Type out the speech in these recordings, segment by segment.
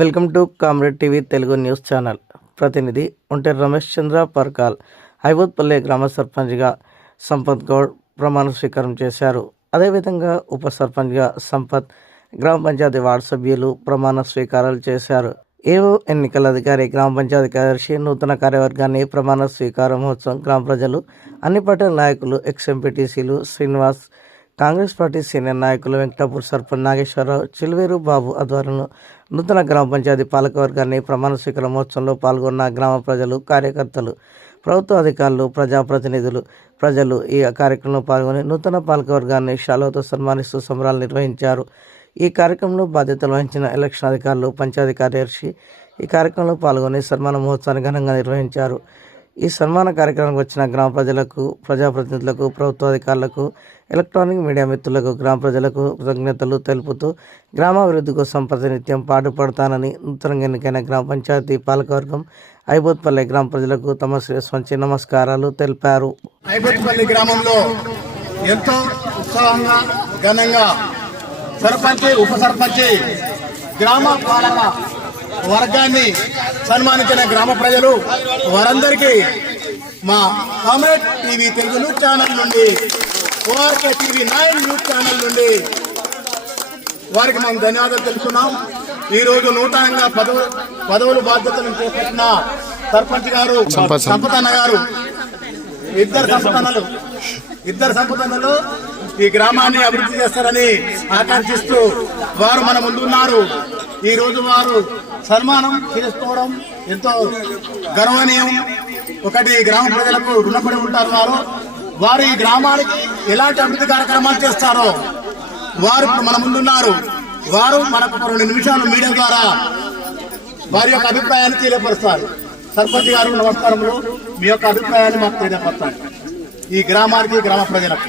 Welcome to comrade TV Telugu news channel. ప్రతినిధి ఉంటే రమేష్ చంద్ర పర్కాల్ హైబోత్పల్లె గ్రామ సర్పంచ్గా సంపత్ గౌడ్ ప్రమాణ స్వీకారం చేశారు. అదేవిధంగా ఉప సర్పంచ్గా సంపత్ గ్రామ పంచాయతీ వార్డు సభ్యులు ప్రమాణ స్వీకారాలు చేశారు. ఏవో ఎన్నికల అధికారి గ్రామ పంచాయతీ కార్యదర్శి నూతన కార్యవర్గాన్ని ప్రమాణ స్వీకార మహోత్సవం గ్రామ ప్రజలు అన్ని పట్టణ నాయకులు ఎక్స్ఎంపీటీసీలు శ్రీనివాస్ కాంగ్రెస్ పార్టీ సీనియర్ నాయకులు వెంకటాపూర్ సర్పంచ్ నాగేశ్వరరావు చిలువేరు బాబు ఆధ్వర్యంలో నూతన గ్రామ పంచాయతీ పాలకవర్గాన్ని ప్రమాణ స్వీకార మహోత్సవంలో పాల్గొన్న గ్రామ ప్రజలు కార్యకర్తలు ప్రభుత్వ అధికారులు ప్రజాప్రతినిధులు ప్రజలు ఈ కార్యక్రమంలో పాల్గొని నూతన పాలకవర్గాన్ని షాలోతో సన్మానిస్తూ సంబరాలు నిర్వహించారు. ఈ కార్యక్రమంలో బాధ్యతలు వహించిన ఎలక్షన్ అధికారులు పంచాయతీ కార్యదర్శి ఈ కార్యక్రమంలో పాల్గొని సన్మాన మహోత్సవాన్ని ఘనంగా నిర్వహించారు. ఈ సన్మాన కార్యక్రమానికి వచ్చిన గ్రామ ప్రజలకు ప్రజాప్రతినిధులకు ప్రభుత్వ అధికారులకు ఎలక్ట్రానిక్ మీడియా మిత్రులకు గ్రామ ప్రజలకు కృతజ్ఞతలు తెలుపుతూ గ్రామాభివృద్ధి కోసం ప్రతినిత్యం పాటుపడతానని నూతనంగా ఎన్నికైన గ్రామ పంచాయతీ పాలకవర్గం ఐబోత్పల్లె గ్రామ ప్రజలకు తమ శ్రేష్ఠ నమస్కారాలు తెలిపారు. ఐబోత్పల్లి గ్రామంలో ఎంతో ఉత్సాహంగా ఘనంగా సర్పంచి ఉప సర్పంచి గ్రామ పాలక వర్గాన్ని సన్మానించిన గ్రామ ప్రజలు వారందరికీ మా comrade TV Telugu news channel నుండి ORK TV nine news channel నుండి వారికి మేము ధన్యవాదాలు తెలుపుతున్నాం. ఈ రోజు నూతనంగా పదవు పదవులు బాధ్యతలను చేపట్టిన సర్పంచ్ గారు సంపతన్న గారు ఇద్దరు సంపదనలు ఇద్దరు సంపదనలు ఈ గ్రామాన్ని అభివృద్ధి చేస్తారని ఆకాంక్షిస్తూ వారు మన ముందున్నారు. ఈ రోజు వారు సన్మానం చేసుకోవడం ఎంతో గర్వనీయం. ఒకటి గ్రామ ప్రజలకు రుణపడి ఉంటారు వారు. వారు ఈ గ్రామానికి ఎలాంటి అభివృద్ధి కార్యక్రమాలు చేస్తారో వారు మన ముందున్నారు. వారు మనకు రెండు నిమిషాలు మీడియా ద్వారా వారి యొక్క అభిప్రాయాన్ని తెలియపరుస్తారు. సర్పంచ్ గారు నమస్కారములు. మీ యొక్క అభిప్రాయాన్ని మాకు తెలియపరచాలి ఈ గ్రామానికి గ్రామ ప్రజలకు.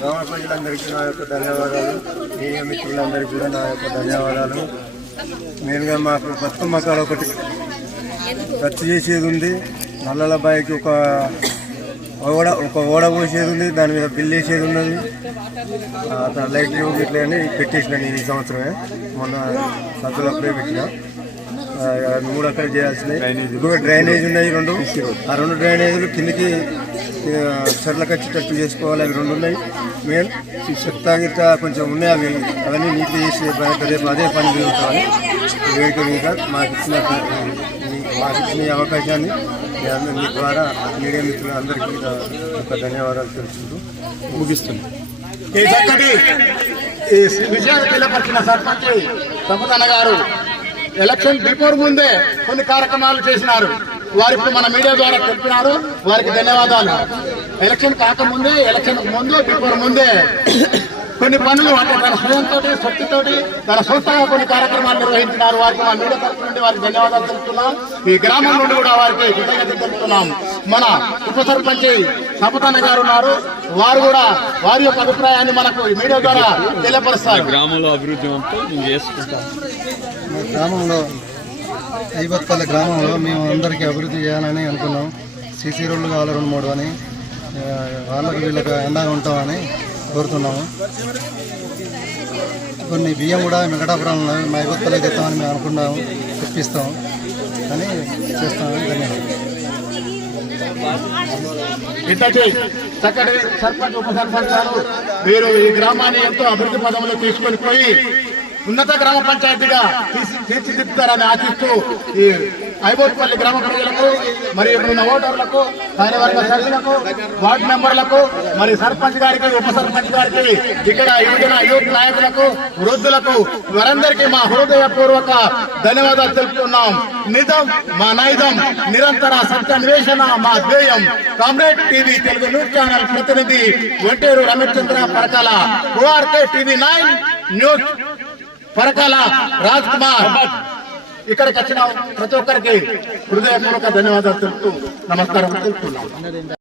గ్రామ ప్రజలందరికీ నా యొక్క ధన్యవాదాలు. మీడియా మిత్రులందరికీ కూడా నా యొక్క ధన్యవాదాలు. మెయిన్గా మాకు బతుకమ్మ కాడ ఒకటి ఖర్చు చేసేది ఉంది. నల్లల బాయికి ఒక ఓడ ఒక ఓడ పోసేది ఉంది. దాని మీద బిల్లు వేసేది ఉన్నది. లైట్ ఇట్లా అని పెట్టేసిన నేను ఈ సంవత్సరమే. మొన్న సంతులప్పుడే పెట్టిన. ఆ, అవి మూడు అక్కడ చేయాల్సినవి ఇప్పుడు డ్రైనేజ్ ఉన్నాయి రెండు. ఆ రెండు డ్రైనేజీలు కిందికి చెట్లకు వచ్చేటట్టు చేసుకోవాలి. అవి రెండు ఉన్నాయి. మేము చెత్త గిట్ట కొంచెం ఉన్నాయి అవి అవన్నీ నీట్ చేసి బయట రేపు అదే పని జరుగుతామని వేడిక మీద మాకు ఇచ్చిన మాకు ఇచ్చిన అవకాశాన్ని మీ ద్వారా మీడియా మిత్రులందరికీ నా యొక్క ధన్యవాదాలు తెలుసుకుంటూ ముగిస్తున్నాను ఈ చక్కటి ఈ విషయాలు తెలియపరిచిన సర్పంచ్ సంపదన్న గారు ఎలక్షన్ బిఫోర్ ముందే కొన్ని కార్యక్రమాలు చేసినారు. వారు ఇప్పుడు మన మీడియా ద్వారా చెప్పినారు. వారికి ధన్యవాదాలు. ఎలక్షన్ కాకముందే ఎలక్షన్ ముందు బిఫోర్ ముందే కొన్ని పనులు అంటే తన స్వయంతో శక్తితోటి తన సొంతంగా కొన్ని కార్యక్రమాలు నిర్వహించినారు. వారికి మా మీడియా తరఫు నుండి వారికి ధన్యవాదాలు తెలుపుతున్నాం. ఈ గ్రామం నుండి కూడా వారికి కృతజ్ఞతలు తెలుపుతున్నాం. మన ఉప సర్పంచ్ సంపతన్న గారు ఉన్నారు. వారు కూడా వారి యొక్క అభిప్రాయాన్ని మనకు ఈ మీడియా ద్వారా తెలియపరుస్తారు. గ్రామంలో అభివృద్ధి గ్రామంలో ఐబత్పల్లి గ్రామంలో మేము అందరికీ అభివృద్ధి చేయాలని అనుకున్నాం. సీసీ రోడ్లు కావాలి రెండు మూడు అని వాళ్ళకి వీళ్ళకి అండగా ఉంటామని కోరుతున్నాము. కొన్ని బియ్యం కూడా వెంకటాపురంలో మా ఐబత్పల్లికి ఇస్తామని మేము అనుకున్నాము. తెప్పిస్తాం. అని చేస్తామని ధన్యవాదాలు. చక్కటి సర్పంచ్ ఉప సర్పంచ్ గారు మీరు ఈ గ్రామాన్ని ఎంతో అభివృద్ధి పదంలో తీసుకొని పోయి ఉన్నత గ్రామ పంచాయతీగా తీర్చి తీర్చిదిద్దుతారని ఆశిస్తూ ఈ ఐబోత్పల్లి గ్రామ ప్రజలకు మరి ఇప్పుడున్న ఓటర్లకు కార్యవర్గ సభ్యులకు వార్డు మెంబర్లకు మరి సర్పంచ్ గారికి ఉప సర్పంచ్ గారికి ఇక్కడ యువజన యూత్ నాయకులకు వృద్ధులకు వారందరికీ మా హృదయపూర్వక ధన్యవాదాలు తెలుపుతున్నాం. నిజం మా నైజం నిరంతర సత్యాన్వేషణ మా ధ్యేయం. Comrade TV Telugu news channel ప్రతినిధి Onteru Ramesh Chandra Parakala ORK TV nine news. Parakala Raj Kumar ఇక్కడికి వచ్చిన ప్రతి ఒక్కరికి హృదయపూర్వక ధన్యవాదాలు తెలుపుతూ నమస్కారం తెలుపుతున్నాం.